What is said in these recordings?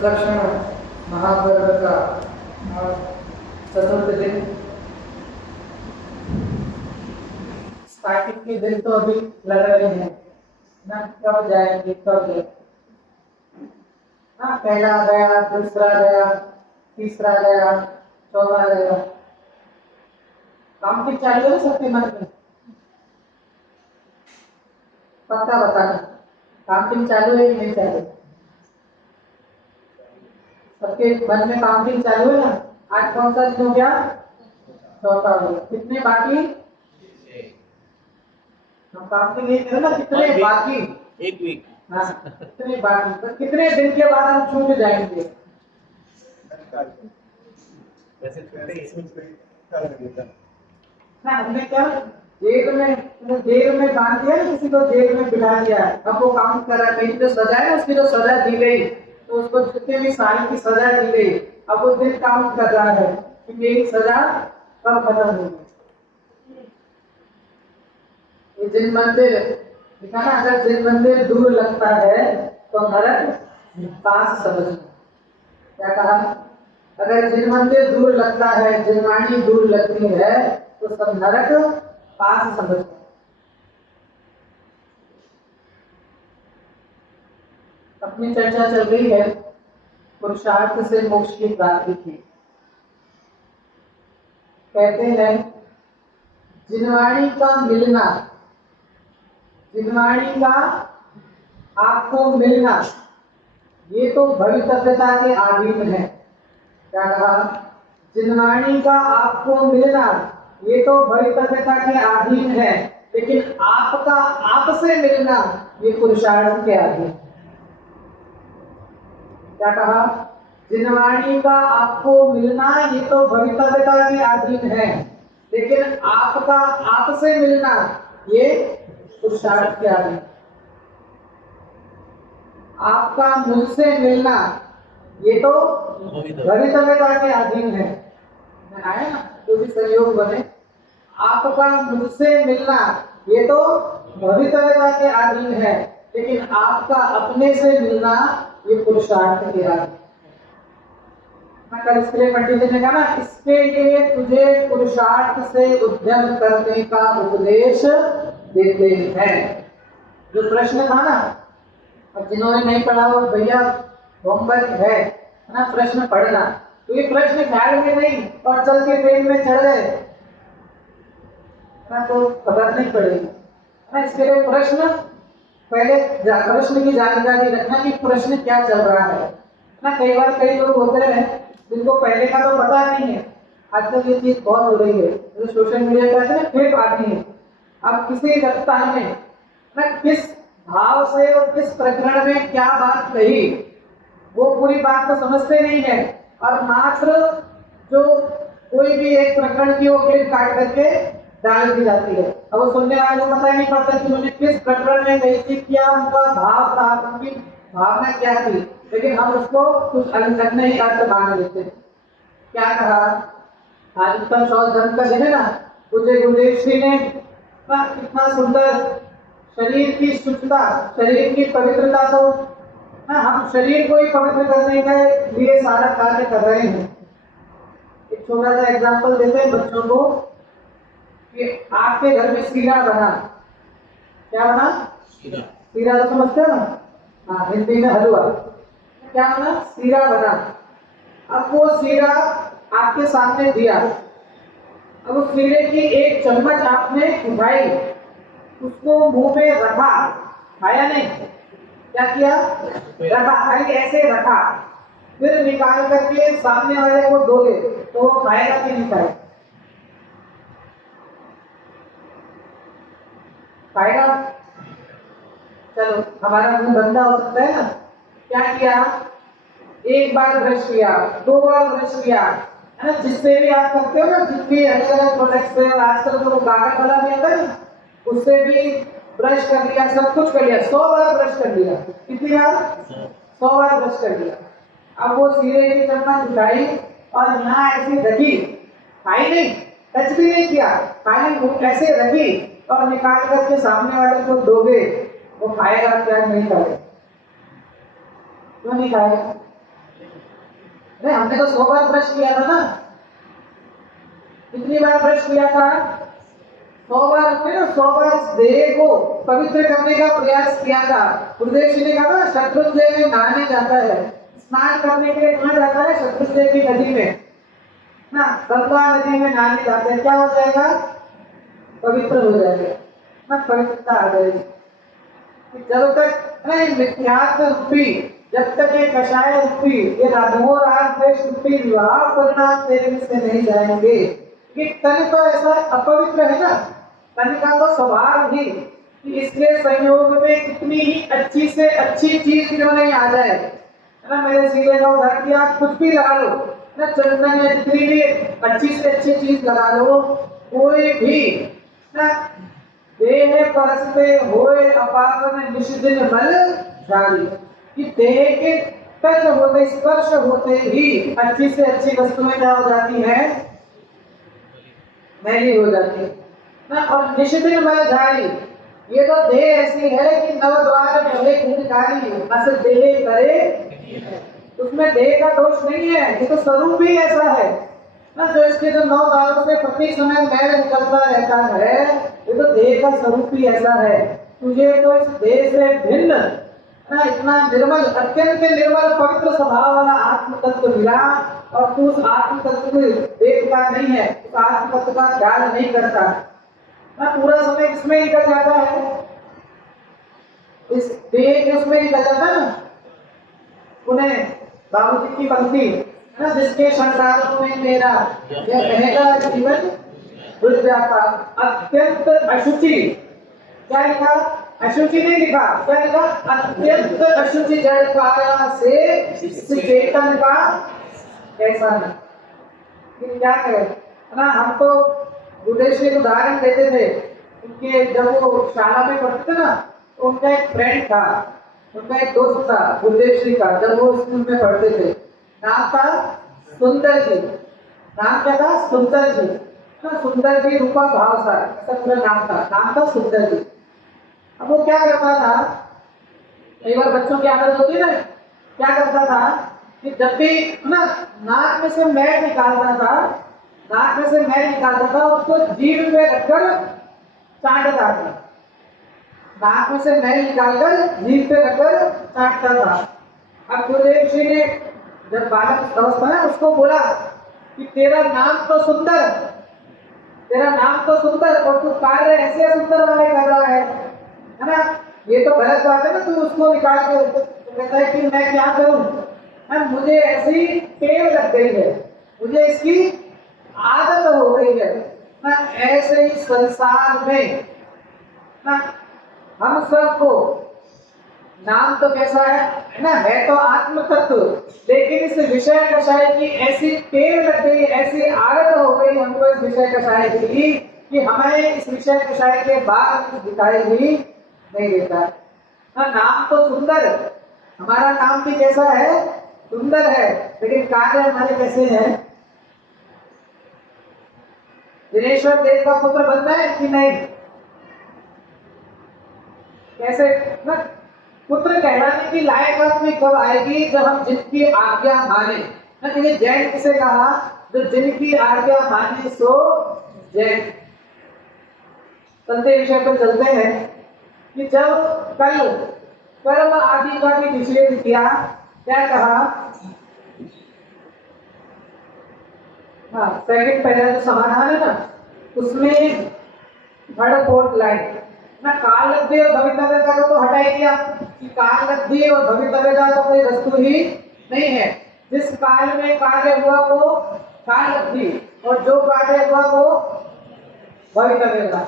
दक्षिण महापर्व का चतुर्थ दिन। स्टार्टिंग के दिन तो अभी लग रहे हैं ना, कब जाएंगे कब ना, पहला गया, दूसरा गया, तीसरा गया, चौथा गया। काउंटिंग चालू है सबके मन में? पक्का बताना, काउंटिंग चालू है कि नहीं चालू? सबके मन में काउंटिंग चालू है ना? आज कौन सा दिन हो गया? चौथा हो गया। कितने बाकी? हम काउंटिंग नहीं करें ना, कितने बाकी? एक वीक। हाँ, कितने बाकी? तो कितने दिन के बाद हम छूट जाएंगे? वैसे ना हमने क्या जेल में बांध दिया, किसी को जेल में बिठा दिया, अब वो काउंट कर रहा है, नहीं जो सजा है उसकी जो सजा दी गई, तो उसको जितने भी साल की सजा दी गई, अब वो दिन काउंट कर रहा है कि मेरी सजा कब खत्म होगी। ये जिन मंदिर दिखा ना, अगर जिन मंदिर दूर लगता है तो नरक पास समझना। क्या कहा? अगर जिन मंदिर दूर लगता है, जिन वाणी दूर लगती है, तो सब नरक पास समझना। अपनी चर्चा चल रही है पुरुषार्थ से मोक्ष की प्राप्ति की। कहते हैं जिनवाणी का मिलना, जिनवाणी का आपको मिलना, ये तो भवितव्यता के अधीन है। क्या कहा? जिनवाणी का आपको मिलना ये तो भवितव्यता के अधीन है, लेकिन आपका आपसे मिलना ये पुरुषार्थ के अधीन है। क्या कहा? जिनवाणी का आपको मिलना ये तो भवितव्यता के अधीन है, लेकिन आपका आपसे मिलना ये पुरुषार्थ के अधीन है। आपका मुझसे मिलना ये तो भवितव्यता के अधीन है। आया ना, जो भी सहयोग बने। आपका मुझसे मिलना ये तो भवितव्यता के अधीन है, लेकिन आपका अपने से मिलना ये पुरुषार्थ के अधीन है। कल इसके लिए पंडित जी ने कहा ना, इसके लिए तुझे पुरुषार्थ से उद्यम करने का उपदेश देते हैं। जो प्रश्न था ना, अब जिन्होंने नहीं पढ़ा हो भैया होमवर्क है ना, प्रश्न पढ़ना। तो ये प्रश्न ख्याल में नहीं और चल के ट्रेन में चढ़ गए ना, तो खबर नहीं पड़ेगी ना। इसके लिए प्रश्न पहले प्रश्न की जानकारी रखना कि प्रश्न क्या चल रहा है ना। कई बार कई लोग होते हैं जिनको पहले का तो पता नहीं है। आजकल ये चीज बहुत हो रही है, जो सोशल मीडिया पर ना क्लिप आती है। अब किसी कविता में ना किस भाव से और किस प्रकरण में क्या बात कही, वो पूरी बात तो समझते नहीं है, और मात्र जो कोई भी एक प्रकरण की वो क्लिप काट करके डाल दी जाती है। अब वो सुनने वाले को पता ही नहीं पड़ता कि उन्होंने किस प्रकरण में गई थी, क्या उनका भाव था, उनकी भावना क्या थी, लेकिन हम उसको कुछ अलग नहीं अर्थ मान लेते। क्या कहा? आज उत्तम शौच धर्म का दिन है ना, पूज्य गुरुदेव श्री ने कितना सुंदर शरीर की शुद्धता, शरीर की पवित्रता तो ना हम शरीर को ही पवित्र करने के लिए सारा कार्य कर रहे हैं। एक छोटा सा एग्जाम्पल देते हैं बच्चों को कि आपके घर में सीरा बना, क्या बना? सीधा सीरा तो समझते हो ना? हाँ, हिंदी में हलवा। क्या बना? सीरा बना। अब वो सीरा आपके सामने दिया, अब उस सीरे की एक चम्मच आपने उठाई, उसको मुंह में रखा, खाया नहीं, क्या किया? रखा, खाली ऐसे रखा, फिर निकाल करके सामने वाले को दोगे तो वो खाएगा कि नहीं खाएगा? खाएगा। चलो, हमारा मुंह गंदा हो सकता है ना, क्या किया? एक बार ब्रश किया, दो बार ब्रश किया, है ना? जिससे भी आप करते हो ना, जितनी अलग अलग प्रोडक्ट से, आजकल तो वो गागर वाला भी आता है ना, उससे भी ब्रश कर लिया, सब कुछ कर लिया, 100 बार ब्रश कर लिया। कितनी बार? 100 बार ब्रश कर लिया। अब वो सीरे की चम्मच उठाई और यहाँ ऐसी रखी, खाई नहीं, टच भी नहीं किया, खाली मुंह ऐसे रखी और निकाल करके सामने वाले को दोगे, वो खाएगा क्या? नहीं खाएगा। क्यों नहीं खाएगा? नहीं, हमने तो 100 बार ब्रश किया था ना। कितनी बार ब्रश किया था? 100 बार। हमने ना 100 बार देह को पवित्र करने का प्रयास किया था। गुरुदेव जी ने कहा ना, शत्रुंजय में नहाने जाता है, स्नान करने के लिए कहाँ जाता है? शत्रुंजय की नदी में ना, गंगा नदी में नहाने जाते हैं। क्या हो जाएगा? पवित्र हो जाएगा ना, पवित्रता आ जाएगी। जब तक नहीं मिथ्यात्व रूपी, जब तक ये कषाय रूपी, ये राधमोर राग द्वेष रूपी विवाह परिणाम तेरे में से नहीं जाएंगे। कि तन तो ऐसा अपवित्र है ना, तन का तो स्वभाव ही कि इसके संयोग में कितनी ही अच्छी से अच्छी चीज क्यों नहीं आ जाए, है ना? मेरे सीधे का उदाहरण दिया, कुछ भी लगा लो ना, चंदन या जितनी भी अच्छी से अच्छी चीज लगा लो, कोई भी ना देह परस्ते होए अपावन निषिदिन मल जारी, कि देह के टच होते, स्पर्श होते ही अच्छी से अच्छी वस्तुएं क्या हो जाती है? मैली हो जाती है ना। और निषिदिन मल जारी, ये तो देह ऐसी है कि नवद्वार पहले गुणकारी अस देह करे, उसमें देह का दोष नहीं है, ये तो स्वरूप ही ऐसा है ना। जो इसके जो 9 द्वारों से प्रति समय मैल निकलता रहता है, ये तो देह का स्वरूप ही ऐसा है। तुझे तो इस देह से भिन्न ना, इतना निर्मल, अत्यंत निर्मल पवित्र स्वभाव वाला आत्म तत्व मिला, और तू उस आत्म तत्व को देखता नहीं है, उस आत्म तत्व का ख्याल नहीं करता ना। पूरा समय इसमें निकल जाता है, इस देह के उसमें निकल जाता है ना। उन्हें बाबूजी की पंक्ति है ना, जिसके संसारों में मेरा यह रहेगा जीवन रुक जाता, अत्यंत अशुचि। क्या लिखा? अशुचि नहीं लिखा, क्या लिखा? अत्यंत अशुचि जड़ काया से चेतन का ऐसा नहीं। क्या करें ना, हम तो गुरुदेव जी को उदाहरण देते थे, उनके जब वो शाला में पढ़ते थे ना, तो उनका एक फ्रेंड था, उनका एक दोस्त था गुरुदेव जी का, जब वो स्कूल में पढ़ते थे, नाम था सुंदर जी। नाम क्या था? सुंदर जी ना, सुंदर जी रूपा भाव सा, ऐसा पूरा नाम था सुंदर जी। अब वो क्या करता था, कई बार बच्चों की आदत होती है ना, क्या करता था कि जब भी ना नाक में से मैल निकालता था, नाक में से मैल निकालता था, उसको जीभ में रखकर चाटता था। नाक में से मैल निकालकर जीभ पे रखकर चाटता था। अब गुरुदेव जी ने जब बालक अवस्था है उसको बोला कि तेरा नाम तो सुंदर, तेरा नाम तो सुंदर, और तू कार्य ऐसे सुंदर वाले कर रहा है ना, ये तो गलत बात है ना। तू उसको निकाल के, तो कहता है कि मैं क्या करूं, मुझे ऐसी टेव लग गई है, मुझे इसकी आदत हो गई है ना। ऐसे ही संसार में ना हम सबको नाम तो कैसा है ना, है तो आत्म तत्व, लेकिन इस विषय कषाय की ऐसी टेव लग गई, ऐसी आदत हो गई हमको इस विषय कषाय की, कि हमें इस विषय कषाय के बाद दिखाई ही नहीं देता ना। नाम तो सुंदर, हमारा नाम भी कैसा है? सुंदर है, लेकिन कार्य हमारे कैसे हैं? दिनेश्वर देव का पुत्र बनना है कि नहीं? कैसे ना, पुत्र कहलाने की लायक आदमी कब आएगी? जब हम जिनकी आज्ञा माने। ना ये जैन किसे कहा? जो जिनकी आज्ञा माने सो जैन। संदेह विषय पर चलते हैं कि जब कल कर्म आदि का भी निषेध किया, क्या कहा? हाँ, सेकंड पहला जो समाधान है ना, उसमें थर्ड फोर्थ लाइन ना, काल लब्धि और भवितव्यता को तो हटा ही दिया कि काल लब्धि और भवितव्यता तो कोई वस्तु ही नहीं है। जिस काल में कार्य हुआ वो काल लब्धि, और जो कार्य हुआ वो भवितव्यता।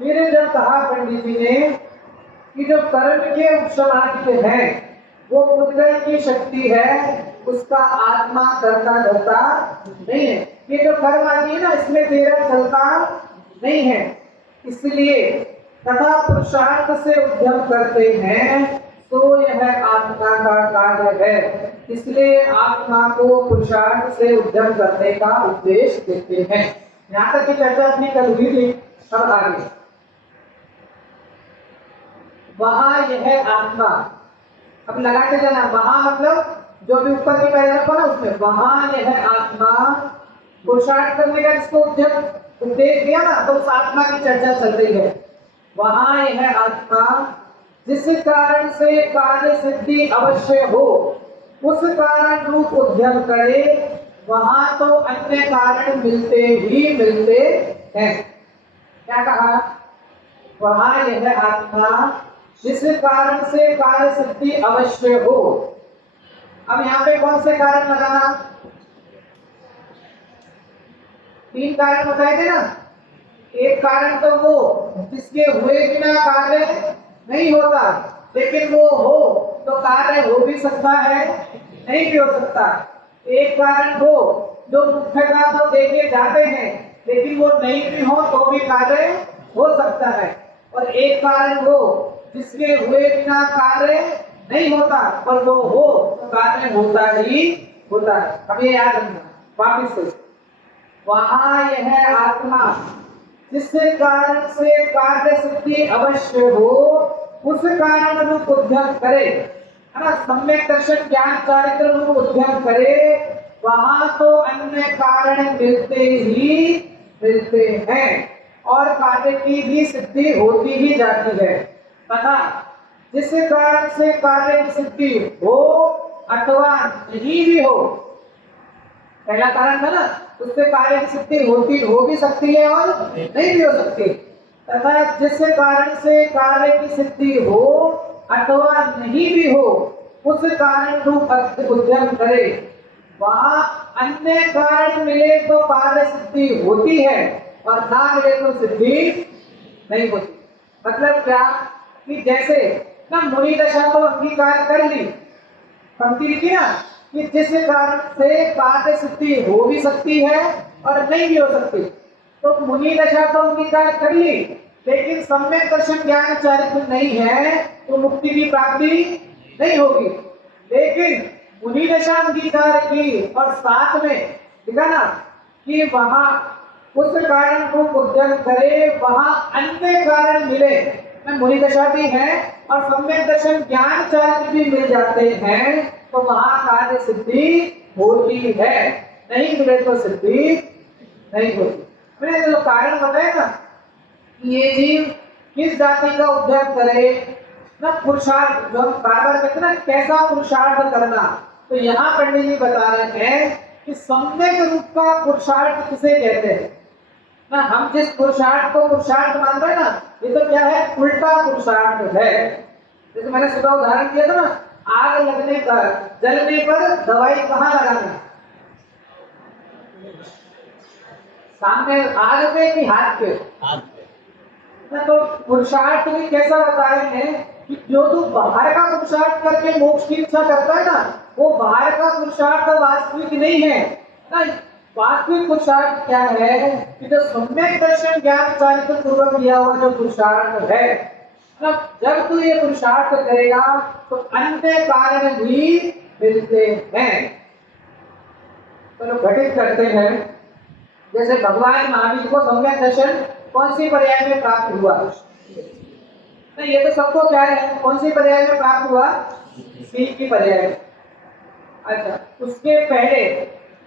फिर जब कहा पंडित जी ने कि जो कर्म के उपसमाप्ति हैं वो पुद्गल की शक्ति है, उसका आत्मा करता धरता नहीं है। ये जो कर्म आदि है ना, इसमें तेरा चलता नहीं है। इसलिए तथा पुरुषार्थ से उद्यम करते हैं तो यह आत्मा का कार्य है। इसलिए आत्मा को पुरुषार्थ से उद्यम करने का उपदेश देते हैं। यहाँ तक की चर्चा अपनी कल हुई थी। अब आगे वहां यह आत्मा, अब लगाते जाना, वहां मतलब जो भी ऊपर की पैराग्राफ है ना, उसमें वहां यह आत्मा पुरुषार्थ करने का जिसको उपदेश दिया ना, तो उस आत्मा की चर्चा चल रही है। वहां यह आत्मा जिस कारण से कार्य सिद्धि अवश्य हो, उस कारण रूप उद्यम करे, वहां तो अन्य कारण मिलते ही मिलते हैं। क्या कहा? वहां यह आत्मा जिस कारण से कार्य सिद्धि अवश्य हो। अब यहाँ पे कौन से कारण लगाना? 3 कारण बताए थे ना। एक कारण तो वो जिसके हुए बिना कार्य नहीं होता, लेकिन वो हो तो कार्य हो भी सकता है, नहीं भी हो सकता। एक कारण वो जो मुख्यतः तो देखे जाते हैं, लेकिन वो नहीं भी हो तो भी कार्य हो सकता है। और एक कारण वो जिसके हुए बिना कार्य नहीं होता, पर वो हो तो कार्य होता ही होता है। अब ये याद रखना वापिस से, वहां यह आत्मा जिस कारण से कार्य सिद्धि अवश्य हो, उस कारण रूप उद्यम करे, है ना, सम्यक दर्शन ज्ञान चारित्र रूप उद्यम करे, वहां तो अन्य कारण मिलते ही मिलते हैं और कार्य की भी सिद्धि होती ही जाती है। तथा जिस कारण से कार्य की सिद्धि हो अथवा नहीं भी हो, पहला कारण था ना, उससे कार्य की सिद्धि होती हो भी सकती है और नहीं भी हो सकती। तथा जिस कारण से कार्य की सिद्धि हो अथवा नहीं भी हो, उस कारण रूप उद्यम करे, वहां अन्य कारण मिले तो कार्य सिद्धि होती है और ना मिले तो सिद्धि नहीं होती। मतलब क्या कि जैसे ना मुनि दशा को अंगीकार कर ली, पंक्ति लिखी ना, कि जिस कारण से कार्य सिद्धि हो भी सकती है और नहीं भी हो सकती, तो मुनि दशा को अंगीकार कर ली, लेकिन सम्यक दर्शन ज्ञान चारित्र नहीं है तो मुक्ति की प्राप्ति नहीं होगी। लेकिन मुनि दशा अंगीकार की और साथ में लिखा ना कि वहां उस कारण को उद्यम करे, वहां अन्य कारण मिले, मुनि दशा भी है और सम्यक दर्शन ज्ञान चारित्र भी मिल जाते हैं, तो वहां कार्य सिद्धि होती है, नहीं मिले तो सिद्धि नहीं होती। मैंने जो कारण बताया ना, ये जीव किस जाति का उद्यम करे ना, पुरुषार्थ, जो हम बार बार कहते हैं ना कैसा पुरुषार्थ करना, तो यहाँ पंडित जी बता रहे हैं कि सम्यक रूप का पुरुषार्थ किसे कहते हैं ना। हम जिस पुरुषार्थ को पुरुषार्थ मान रहे हैं ना, ये तो क्या है, उल्टा पुरुषार्थ है। जैसे मैंने सुबह उदाहरण दिया था ना, आग लगने पर, जलने पर दवाई कहाँ लगाना, सामने आग पे कि हाथ पे? ना, तो पुरुषार्थ भी कैसा बता रहे हैं कि जो तू बाहर का पुरुषार्थ करके मोक्ष की इच्छा करता है ना, वो बाहर का पुरुषार्थ वास्तविक नहीं है ना। वास्तविक पुरुषार्थ क्या है कि जो सम्यक दर्शन ज्ञान चारित्र पूर्वक किया हुआ जो पुरुषार्थ है, जब तू ये पुरुषार्थ करेगा तो अन्य कारण भी मिलते हैं। चलो घटित करते हैं, जैसे भगवान महावीर को सम्यक दर्शन कौन सी पर्याय में प्राप्त हुआ? नहीं, ये तो सबको क्या है, कौन सी पर्याय में प्राप्त हुआ, सी की पर्याय। अच्छा, उसके पहले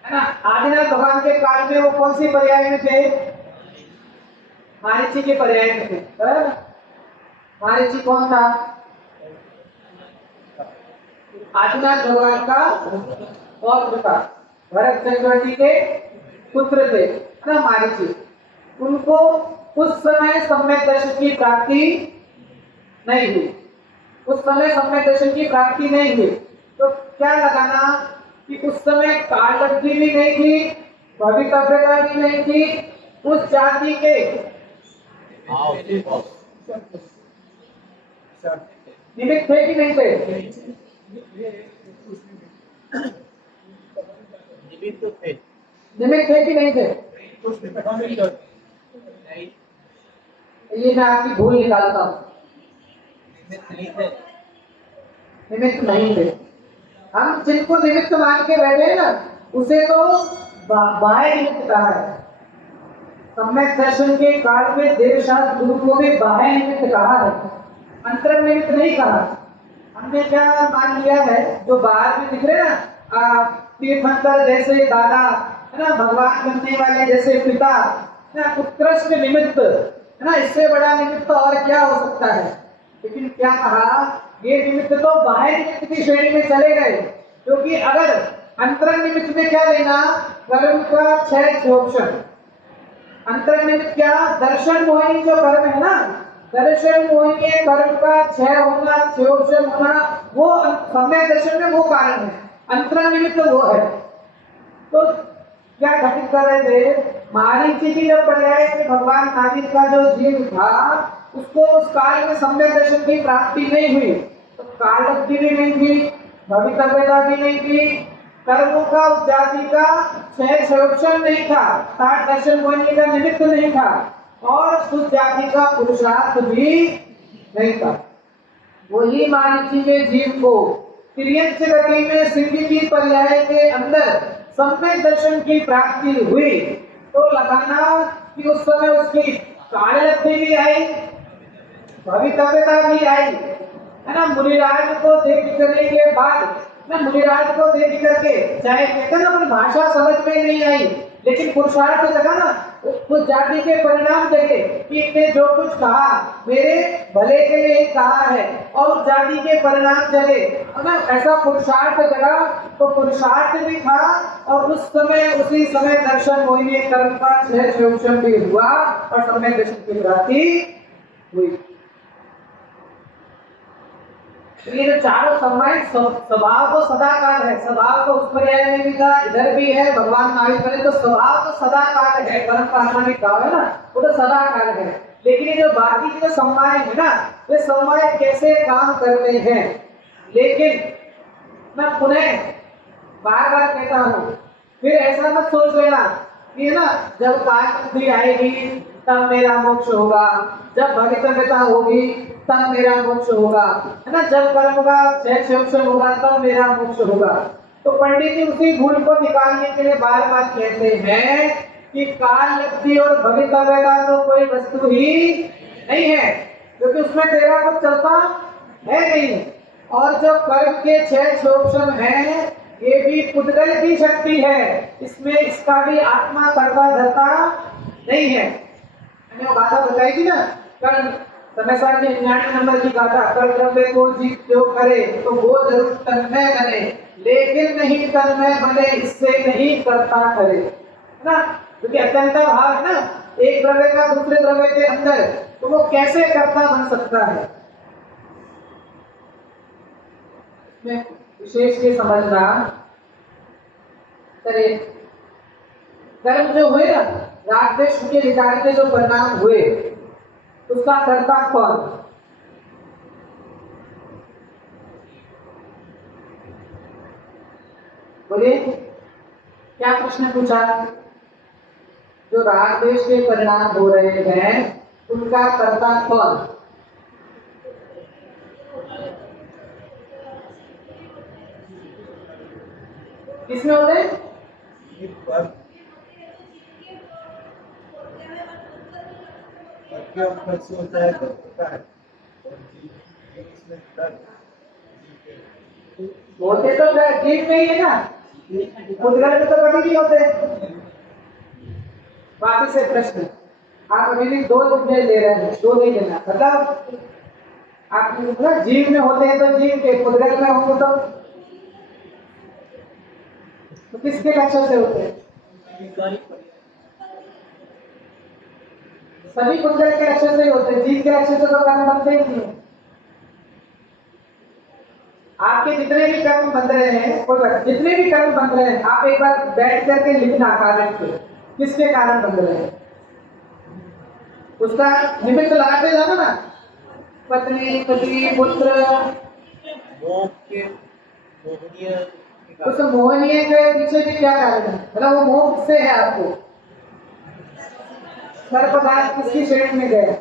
है ना, आदिनाथ भगवान के काल में वो कौन सी पर्याय में थे, मारीची के पर्याय में थे, बराबर ना? मारीची कौन था, आदिनाथ भगवान का पौत्र था, भरत चक्रवर्ती के पुत्र थे, है ना मारीची। उनको उस समय सम्यक दर्शन की प्राप्ति नहीं हुई, उस समय सम्यक दर्शन की प्राप्ति नहीं हुई। तो क्या लगाना कि उस समय कालवृद्धि भी नहीं थी, भवितव्यता भी नहीं थी, उस जाति के निमित्त थे कि नहीं थे, निमित्त तो थे। निमित्त थे कि नहीं थे, नहीं, ये मैं आपकी भूल निकालता हूँ, निमित्त नहीं थे। निमित्त नहीं थे। हम जिनको निमित्त मान के बैठे हैं ना, उसे तो बाह्य निमित्त कहा है। सम्यक दर्शन के काल में देवशास्त्र गुरुओं में बाह्य निमित्त कहा है, अंतरंग निमित्त नहीं कहा। हमने क्या मान लिया है, जो बाहर में दिख रहे ना, तीर्थंकर जैसे दादा, है ना, भगवान बनने वाले जैसे पिता, है ना, उत्कृष्ट निमित्त, है ना, इससे बड़ा निमित्त और क्या हो सकता है। लेकिन क्या कहा, ये निमित्त तो बाह्य निमित्त की श्रेणी में चले गए, क्योंकि अगर अंतरंग निमित्त में क्या लेना, कर्म का क्षय क्षोभन, अंतरंग निमित्त क्या, दर्शन मोहिनी जो कर्म है ना, दर्शन मोहिनी कर्म का क्षय होना, क्षयोभन होना, वो सम्यक दर्शन में वो कारण है, अंतरंग निमित्त वो है। तो क्या घटित कर रहे थे, मारीची की जब पर्याय में भगवान नागिन का जो जीव था, उसको उस काल में सम्यक दर्शन की प्राप्ति नहीं हुई, तो कालवृद्धि भी नहीं थी, भवितव्यता भी नहीं थी, कर्मों का उस जाति का क्षय क्षयोभन नहीं था, ताट दर्शन होने का निमित्त नहीं था, और उस जाति का पुरुषार्थ भी नहीं था। वही मारीची के जीव को तिर्यंच गति में सिद्धि की पर्याय के अंदर सम्यक दर्शन की प्राप्ति हुई, तो लगाना कि उस समय उसकी कालवृद्धि भी आई, भवितव्यता भी आई, है ना। मुनिराज को देख करने के बाद ना, मुनिराज को देख करके, चाहे कहते ना अपनी भाषा समझ में नहीं आई, लेकिन पुरुषार्थ जगह ना, उस जाति के परिणाम जगे कि इसने जो कुछ कहा मेरे भले के लिए ही कहा है, और उस जाति के परिणाम जगे, है ना, ऐसा पुरुषार्थ जगा। तो पुरुषार्थ भी था, और उस समय उसी समय दर्शन मोहिनी कर्म का क्षय क्षयोभन भी हुआ, और सम्यक दर्शन की प्राप्ति हुई। ये जो चारों समय स्वभाव तो सदाकाल है, स्वभाव तो उस पर्याय में भी था, इधर भी है, भगवान नारायण करे तो स्वभाव तो सदाकाल है, परम में कहा है ना, वो तो सदाकाल है। लेकिन ये जो बाकी के जो समवाय है ना, ये समवाय कैसे काम करते हैं, लेकिन मैं पुनः बार बार कहता हूँ, फिर ऐसा मत सोच लेना कि ना जब कालवृद्धि आएगी तब मेरा मोक्ष होगा, जब भवितव्यता होगी तब मेरा मोक्ष होगा, है ना, जब कर्म का क्षय क्षयोभन होगा तब मेरा मोक्ष होगा। तो पंडित जी उसी भूल को निकालने के लिए बार बार कहते हैं कि कालवृद्धि और भवितव्यता तो कोई वस्तु ही नहीं है, क्योंकि उसमें तेरा कुछ चलता है नहीं, और जो कर्म के क्षय क्षयोभन है ये भी पुद्गल की शक्ति है, इसमें इसका भी आत्मा कर्ता धर्ता नहीं है। मैंने वो गाथा बताई थी ना, कर्म समय सार में 99 नंबर की गाथा, कर द्रव्य को जीव जो करे तो वो जरूर तन्मय बने, लेकिन नहीं तन्मय बने इससे नहीं कर्ता करे, है ना, क्योंकि अत्यंत भाव है ना एक द्रव्य का दूसरे द्रव्य के अंदर, तो वो कैसे कर्ता बन सकता है, विशेष के समझना करे। कर्म जो हुए ना, राग द्वेष के विकार के जो परिणाम हुए, उसका कर्ता कौन, बोलिए क्या प्रश्न पूछा, जो राग द्वेष के परिणाम हो रहे हैं उनका कर्ता कौन, किसमें होते हैं, होता है इसमें जुड़ा है। होते तो जीव में ही है ना, पुद्गल में तो कभी नहीं होते। वापिस से प्रश्न, आप अभी भी दो मुद्दे ले रहे हैं, दो नहीं लेना, मतलब आप मतलब जीव में होते हैं तो जीव के, पुद्गल में होंगे तो किसके लक्ष्य से होते हैं? सभी पुद्गल के लक्ष्य से ही होते हैं, जीव के लक्ष्य से तो कर्म बनते ही नहीं है। आपके जितने भी कर्म बन रहे हैं, कोई बात, जितने भी कर्म बन रहे हैं, आप एक बार बैठ करके लिखना कागज पे, किसके कारण बन रहे हैं, उसका निमित्त लगाते जाना ना। पत्नी, पति, पुत्र, मोह के मोहनीय के उस कारण। मोहनीय के पीछे भी क्या कारण है, मतलब वो मोह किससे है आपको, सर्वपदार्थ किसकी श्रेणी में गए।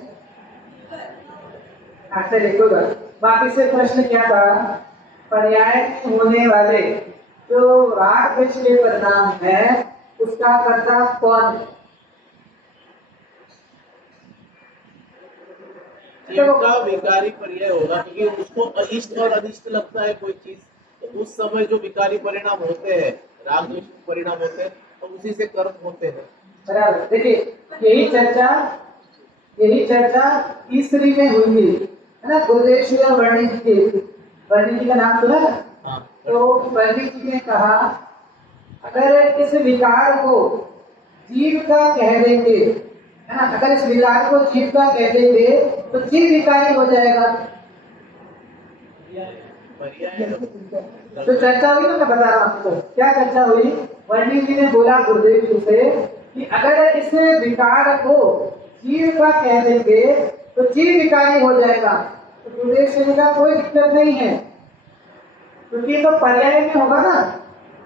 अच्छा देखो बाकी से प्रश्न क्या था, पर्याय में होने वाले जो राग द्वेष के परिणाम है उसका कर्ता कौन है? जीव का विकारी पर्याय होगा, क्योंकि उसको अनिष्ट और अनिष्ट लगता है कोई चीज, तो उस समय जो विकारी परिणाम होते हैं, राग द्वेष के परिणाम होते हैं, तो उसी से कर्म होते हैं। बराबर, देखिए यही चर्चा तीसरी में हुई थी, है ना, गुरुदेव श्री और वर्णी जी का नाम सुना ना? हाँ। तो वर्णी जी ने कहा अगर इस विकार को जीव का कह देंगे, है ना, अगर इस विकार को जीव का कह देंगे तो जीव विकारी हो जाएगा। तो चर्चा हुई ना, मैं बता रहा हूँ आपको क्या चर्चा हुई। वर्णी जी ने बोला गुरुदेव जी से कि अगर इस विकार को जीव का कह देंगे तो जीव विकारी हो जाएगा। तो गुरुदेव जी का कोई दिक्कत नहीं है, क्योंकि तो पर्याय में होगा ना,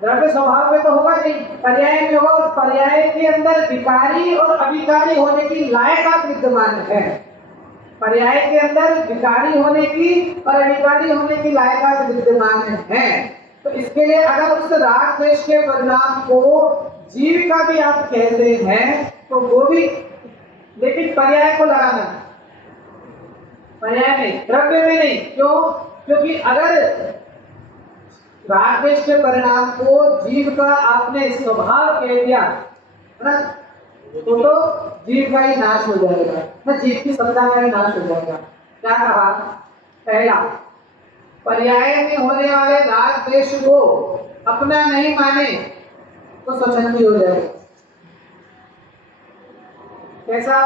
द्रव्य स्वभाव में तो होगा नहीं, पर्याय में होगा, और पर्याय के अंदर विकारी और अविकारी होने की लायकात विद्यमान है। पर्याय के अंदर विकारी होने की और अविकारी होने की लायकात विद्यमान है। तो इसके लिए अगर उस राग द्वेष के परिणाम को जीव का भी आप कहते हैं तो वो भी, लेकिन पर्याय को लगाना, पर्याय नहीं, द्रव्य में नहीं। क्यों? क्योंकि अगर राग द्वेष के परिणाम को जीव का आपने स्वभाव कह दिया ना, तो जीव का ही नाश हो जाएगा ना, जीव की सत्ता का ही नाश हो जाएगा। क्या कहा? पहला, पर्याय में होने वाले राग द्वेष को अपना नहीं माने तो स्वच्छंदी हो जाएगा। कैसा?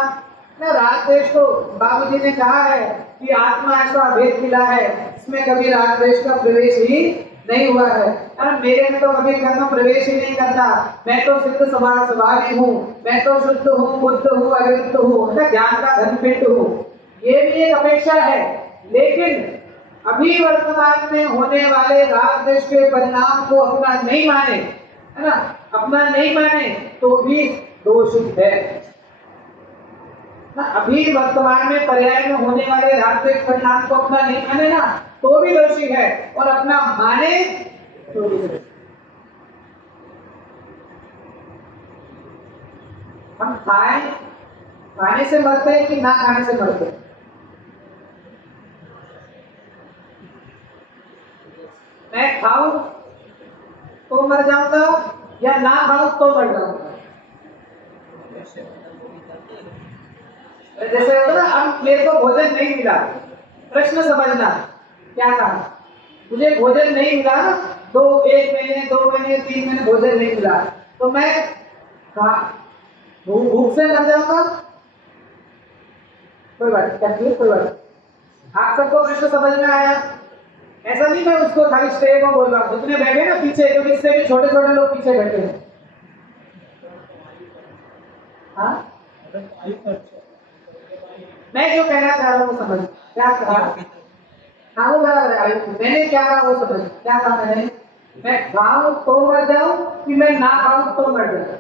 ना, राग द्वेष को बाबूजी ने कहा है कि आत्मा ऐसा भेद मिला है, इसमें कभी राग द्वेष का प्रवेश ही नहीं हुआ है। अरे मेरे में तो कभी कर्म प्रवेश ही नहीं करता, मैं तो सिद्ध स्वभावी हूँ, मैं तो शुद्ध हूँ, बुद्ध हूँ, अविरुद्ध हूँ, ज्ञान का घनपिंड हूँ, ये भी एक अपेक्षा है। लेकिन अभी वर्तमान में होने वाले राग द्वेष के परिणाम को अपना नहीं माने, है ना, अपना नहीं माने तो भी दोषित है ना। अभी वर्तमान में पर्याय में होने वाले राग द्वेष परिणाम को अपना नहीं माने ना तो भी दोषी है, और अपना माने तो भी दोषी। हम खाने से मरते हैं कि ना खाने से मरते हैं? मैं खाऊं तो मर जाऊंगा या ना खाऊं तो मर जाऊंगा? जैसे होता ना, अब मेरे को भोजन नहीं मिला, प्रश्न समझना क्या कहा, मुझे भोजन नहीं मिला, एक महीने 2 महीने 3 महीने भोजन नहीं मिला, तो मैं भूख से मर जाऊंगा? कोई बात नहीं, कोई बात। आप सबको प्रश्न समझ में आया? ऐसा नहीं मैं उसको खाली स्टे को बोल रहा हूँ, जितने बैठे ना पीछे, क्योंकि इससे भी छोटे छोटे लोग पीछे बैठे हैं। हाँ, मैं जो कहना चाह रहा हूँ समझ, क्या कहा? हाँ वो बराबर है, मैंने क्या कहा वो समझ। क्या कहा मैंने? मैं खाऊं तो मर जाऊं कि मैं ना खाऊं तो मर जाऊं,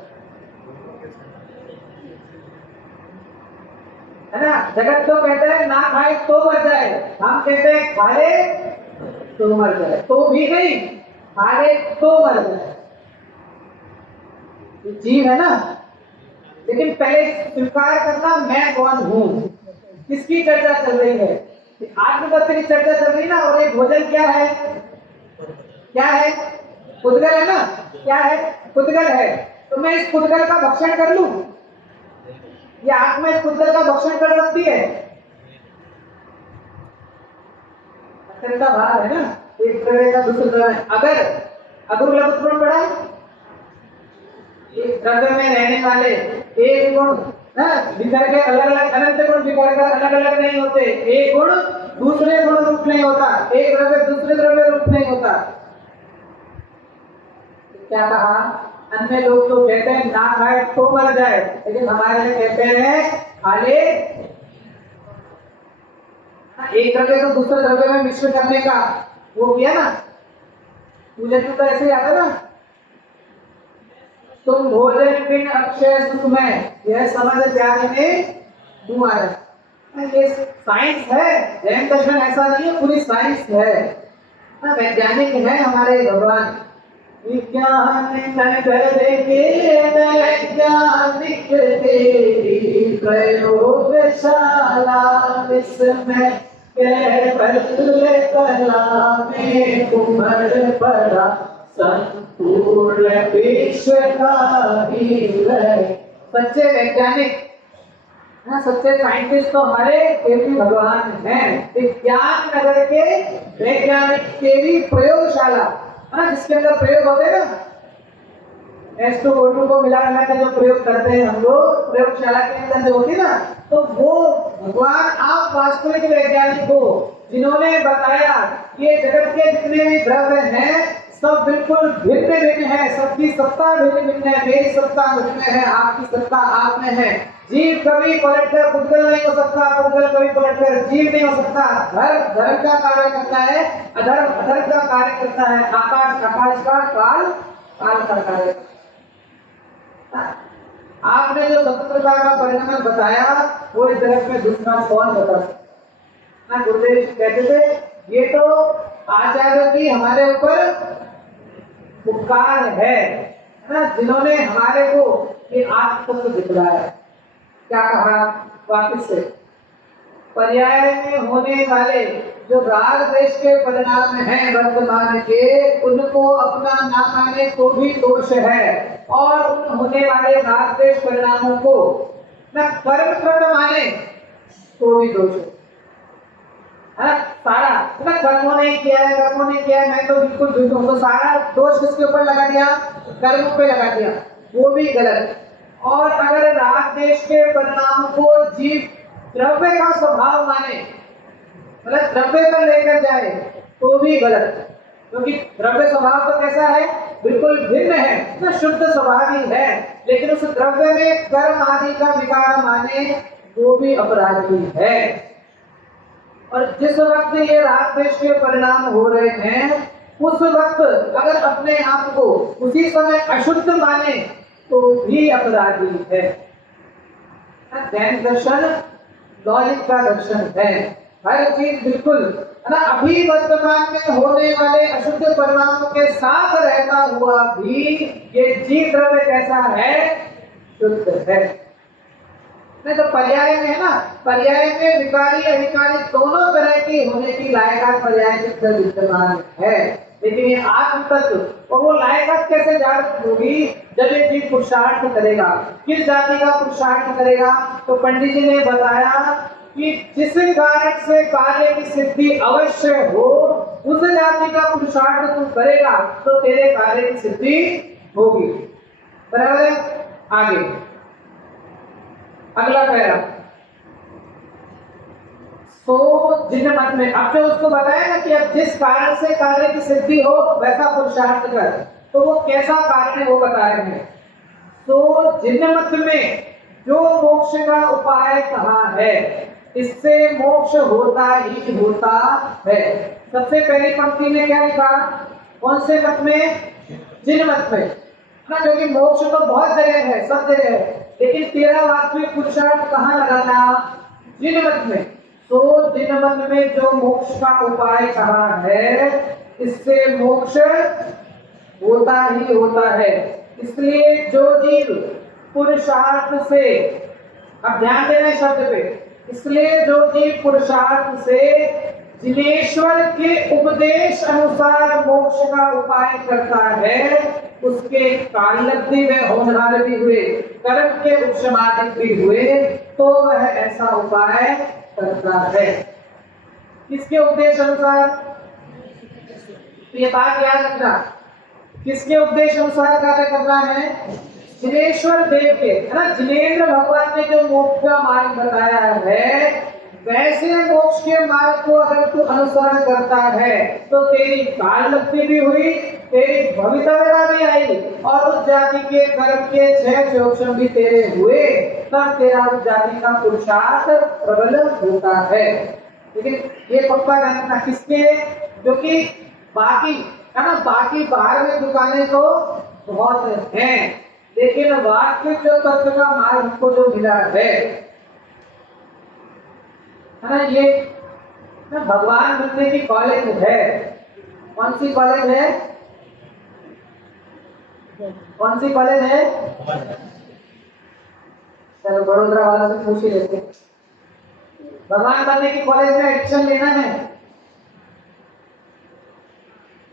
है ना। जगत तो कहता है ना खाए तो मर जाए, हम कहते हैं खा ले तो मर जाए, तो भी नहीं, खा ले तो मर जाए। ये जीव है ना। लेकिन पहले स्वीकार करना मैं कौन हूं, किसकी चर्चा चल रही है? आत्मतत्व की चर्चा चल रही ना, और ये भोजन क्या है? क्या है? पुद्गल है ना? क्या है? पुद्गल है। तो मैं इस पुद्गल का भक्षण कर लूं? या आत्मा इस पुद्गल का भक्षण कर सकती है? का भाव है ना, एक द्रव्य का दूसरे द्रव्य, अगर अगुर लघुत्व पड़ा है, एक द्रव्य में रहने वाले एक गुण विकार के अलग अलग अनंत गुण विकार का अलग अलग नहीं होते, एक गुण दूसरे गुण रूप नहीं होता, एक द्रव्य दूसरे द्रव्य रूप नहीं होता। क्या कहा? अन्य लोग तो कहते हैं ना खाए तो मर जाए, लेकिन हमारे लिए कहते हैं खा ले। एक द्रव्य को दूसरे द्रव्य में मिश्र करने का वो किया ना, मुझे तो ऐसे ही आता ना, तुम भोजन बिन अक्षय सुख में, यह समझ त्यागने तुम्हारा। ये साइंस है, जैन दर्शन ऐसा नहीं है, पूरी साइंस है, वैज्ञानिक है हमारे भगवान। विज्ञान नगर के वैज्ञानिक तेरी प्रयोगशाला, इसमें केवल कला में कुमड़ पड़ा संपूर्ण विश्व का ही सच्चे वैज्ञानिक, सच्चे साइंटिस्ट तो हमारे देवी भगवान हैं। विज्ञान नगर के वैज्ञानिक तेरी प्रयोगशाला, जिसके अंदर प्रयोग होते हैं ना, H2O2 को मिलाने का जो प्रयोग करते हैं हम लोग प्रयोगशाला के अंदर जो होती है ना, तो वो भगवान आप वास्तविक वैज्ञानिक हो, जिन्होंने बताया कि ये जगत के जितने भी द्रव्य हैं सब बिल्कुल भिन्न भिन्न है, सबकी सत्ता भिन्न भिन्न है, मेरी सत्ता मुझ में है, आपकी सत्ता आप में है। जीव कभी पलटकर पुद्गल नहीं हो सकता, पुद्गल कभी पलटकर जीव नहीं हो सकता। धर्म धर्म का कार्य करता है, अधर्म अधर्म का कार्य करता है, आकाश आकाश का, काल काल का कार्य। आपने जो स्वतंत्रता का परिणाम बताया वो इस जगत में दूसरा कौन बता सकता? गुरुदेव कहते थे ये तो आचार्य की हमारे ऊपर उपकार है ना, जिन्होंने हमारे को ये आत्म दिखलाया। क्या कहा? वापस से पर्याय में होने वाले जो राग देश के परिणाम हैं वर्तमान के, उनको अपना ना माने तो भी दोष है, और उन होने वाले राग देश परिणामों को न कर्म कर्म माने तो भी दोष है। सारा ना कर्मों नहीं किया है, कर्मों नहीं किया है, मैं तो बिल्कुल झूठ हूं, तो सारा दोष किसके ऊपर लगा दिया? कर्म पे लगा दिया, वो भी गलत। और अगर राग देश के परिणाम को जीव द्रव्य का स्वभाव माने, मतलब द्रव्य पर लेकर जाए तो भी गलत, क्योंकि द्रव्य स्वभाव तो कैसा है? बिल्कुल भिन्न है ना, शुद्ध स्वभाव ही है, लेकिन उस द्रव्य में कर्म आदि का विकार माने वो भी अपराधी है। और जिस वक्त ये राग देश के परिणाम हो रहे हैं, उस वक्त अगर अपने आप को उसी समय अशुद्ध माने तो भी अपराधी है। जैन दर्शन लॉजिक का दर्शन है, हर चीज बिल्कुल है ना, अभी वर्तमान में होने वाले अशुद्ध परिणामों के साथ रहता हुआ भी ये जीव द्रव्य कैसा है? शुद्ध है। नहीं तो पर्याय में है ना, पर्याय में विकारी अविकारी दोनों तरह की होने की लायकात पर्याय चित्त विद्यमान है, लेकिन ये आत्म तत्व और वो लायकात कैसे जागृत होगी? जब ये जीव पुरुषार्थ करेगा। किस जाति का पुरुषार्थ करेगा? तो पंडित जी ने बताया कि जिस कारण से कार्य की सिद्धि अवश्य हो, उस जाति का पुरुषार्थ तू करेगा तो तेरे कार्य की सिद्धि होगी। बराबर है? आगे अगला पैरा, तो जिन मत में अब जो उसको बताया ना कि अब जिस कारण से कार्य की सिद्धि हो वैसा पुरुषार्थ कर, तो वो कैसा कारण है वो बता रहे हैं। तो जिन मत में जो मोक्ष का उपाय कहा है, इससे मोक्ष होता ही होता है। सबसे पहली पंक्ति में क्या लिखा? कौन से मत में? जिन मत में ना, क्योंकि मोक्ष तो बहुत जगह है, सब जगह है, लेकिन तेरा वास्तविक पुरुषार्थ कहाँ लगाना? जिन मत में। तो जिन मत में जो मोक्ष का उपाय कहा है, इससे मोक्ष होता ही होता है। इसलिए जो जीव पुरुषार्थ से, अब ध्यान देना शब्द पे, इसलिए जो जीव पुरुषार्थ से जिनेश्वर के उपदेश अनुसार मोक्ष का उपाय करता है, उसके कालब्धि में होनहार भी हुए, कर्म के उपशमादित भी हुए, तो वह ऐसा उपाय करता है। किसके उपदेश अनुसार? ये बात याद रखना, किसके उपदेश अनुसार कार्य करना है? जिनेश्वर देव के, है ना। जिनेन्द्र भगवान ने जो मोक्ष का मार्ग बताया है, वैसे मोक्ष के मार्ग को अगर तू अनुसरण करता है तो तेरी काललब्धि भी हुई, तेरी भवितव्यता भी आई, और उस जाति के कर्म के 6 चौक्षण भी तेरे हुए, तब तेरा उस जाति का पुरुषार्थ प्रबल होता है। लेकिन ये पक्का रखना किसके? जो कि बाकी, है ना, बाकी बाहर में दुकानें तो बहुत हैं, लेकिन वास्तविक जो तत्व का मार्ग हमको जो मिला है ना, ये ना भगवान बनने की कॉलेज है। कौन सी कॉलेज है? कौन सी कॉलेज है? चलो बड़ोदरा वालों से पूछ ही लेते। भगवान बनने की कॉलेज में एडमिशन लेना है।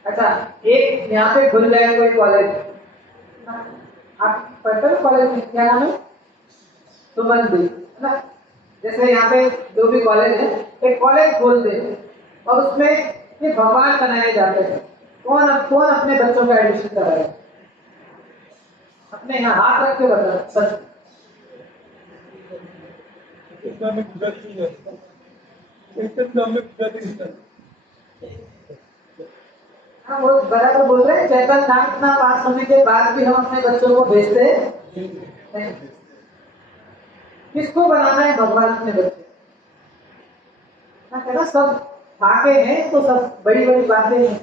अच्छा, एक यहाँ पे खुल जाए कोई कॉलेज, आप पढ़ते हो कॉलेज में, क्या नाम है? सुमन, है ना। जैसे यहाँ पे जो भी कॉलेज है, एक कॉलेज खोल दे और उसमें ये भगवान बनाए जाते हैं, कौन कौन अपने बच्चों का एडमिशन कराए? अपने यहाँ हाथ रख के बता सच। हाँ, वो बराबर बोल रहे हैं। चैतन धाम इतना पास होने के बाद भी हम अपने बच्चों को भेजते हैं। किसको बनाना है भगवान अपने बच्चे? कहना सब भागे हैं तो सब बड़ी बड़ी बातें हैं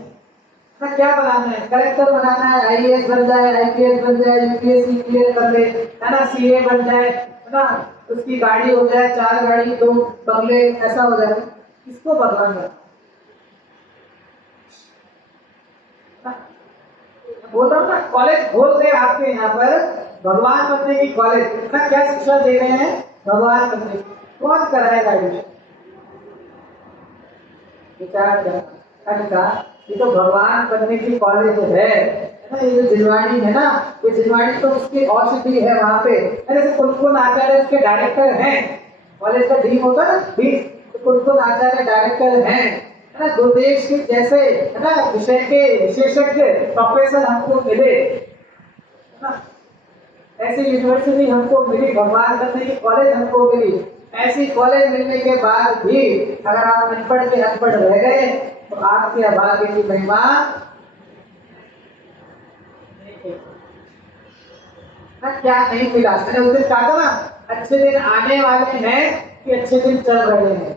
ना। क्या बनाना है? कलेक्टर बनाना है, आईएएस बन जाए, आईपीएस बन जाए, यूपीएससी क्लियर कर ले, है ना, सीए बन जाए, है ना, उसकी गाड़ी हो जाए, 4 गाड़ी 2 बंगले, ऐसा हो जाए। किसको भगवान बनाना? बोलता हूँ ना, कॉलेज खोल दे आपके यहाँ पर, भगवान बनने की कॉलेज ना। क्या शिक्षा दे रहे हैं? भगवान बनने की। कौन कराएगा एडमिशन? विचार करना, ये तो भगवान बनने की कॉलेज है ना। ये जो जिनवाड़ी है ना, ये जिनवाड़ी तो उसकी औषधि है वहाँ पे। जैसे कुलकुल आचार्य उसके डायरेक्टर हैं, कॉलेज का डीन होता है ना, डीन, तो कुलकुल आचार्य डायरेक्टर हैं, है ना। गुरुदेश के जैसे, है ना, विषय के विशेषज्ञ प्रोफेसर हमको मिले, है ना। ऐसी यूनिवर्सिटी हमको मिली, भगवान बनने की कॉलेज हमको मिली। ऐसी कॉलेज मिलने के बाद भी अगर आप अनपढ़ के अनपढ़ रह गए तो आपके अभाग्य की महिमा क्या नहीं मिला। मैंने उस दिन कहा था ना, अच्छे दिन आने वाले हैं कि अच्छे दिन चल रहे हैं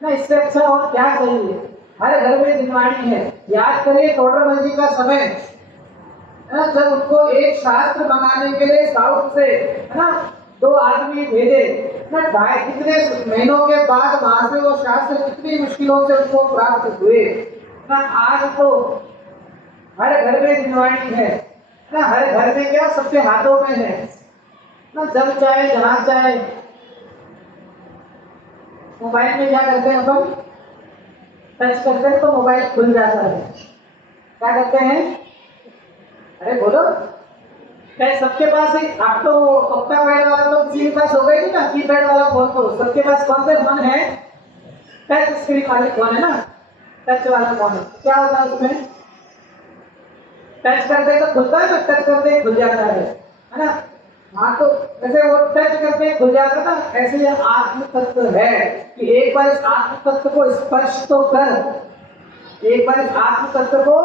ना। इससे अच्छा और क्या चाहिए? हर घर में जिनवाणी है। याद करिए टोडरमल जी का समय, जब उनको एक शास्त्र मंगाने के लिए साउथ से, है ना, 2 आदमी भेजे ना, कितने महीनों के बाद वहां से वो शास्त्र कितनी मुश्किलों से उनको प्राप्त हुए ना। आज तो हर घर में जिनवाणी है ना। हर घर में क्या, सबके हाथों में है ना। जब चाहे जहां चाहे। मोबाइल में क्या करते हैं अपन? टच करते हैं तो मोबाइल खुल जाता है। क्या करते हैं? अरे बोलो। क्या सबके पास ही? अब तो पक्का पैड वाला तो किसी के पास हो गई नहीं ना, कीपैड वाला फोन तो सबके पास कौन से फोन है? टच स्क्रीन वाले फोन है ना, टच वाला फोन है। क्या होता है उसमें? टच करते तो खुलता है ना, टच करते खुल जाता है ना। हाँ, तो जैसे वो टच करके खुल जाता ना, ऐसे ये आत्म तत्व है कि एक बार इस आत्म तत्व को स्पर्श तो कर, एक बार इस आत्म तत्व को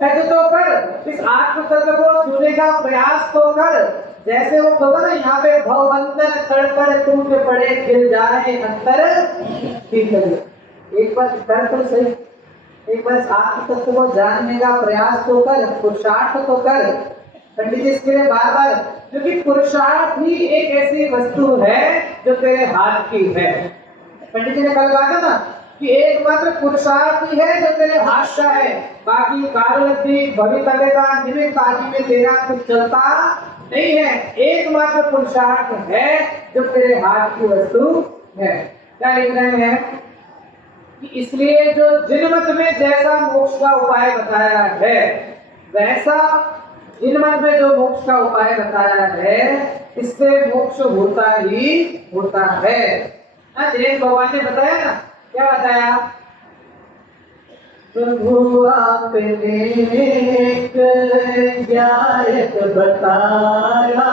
टच तो कर, इस आत्म तत्व को छूने का प्रयास तो कर। जैसे वो बोला ना, यहाँ पे भवबंधन कड़ टूट पड़े, खिल जाए अंतर ठीक है। एक बार कर तो सही, एक बार इस आत्म तत्व को जानने का प्रयास तो कर, पुरुषार्थ तो कर। पंडित जी इसके लिए बार बार, क्योंकि पुरुषार्थ ही एक ऐसी वस्तु है जो तेरे हाथ की है। पंडित जी ने कल कहा था ना कि एकमात्र पुरुषार्थ ही है जो तेरे हाथ का है, बाकी कार्यलब्धि भवितव्यता निमित्त आदि में तेरा कुछ चलता नहीं है, एकमात्र पुरुषार्थ है जो तेरे हाथ की वस्तु है। क्या लिख रहे हैं कि इसलिए जो जिनमत में जैसा मोक्ष का उपाय बताया है, वैसा जिनमत में जो मोक्ष का उपाय बताया है, इससे मोक्ष होता ही होता है। जैन भगवान ने बताया ना, क्या बताया? प्रभु आपने एक न्यायक बताया,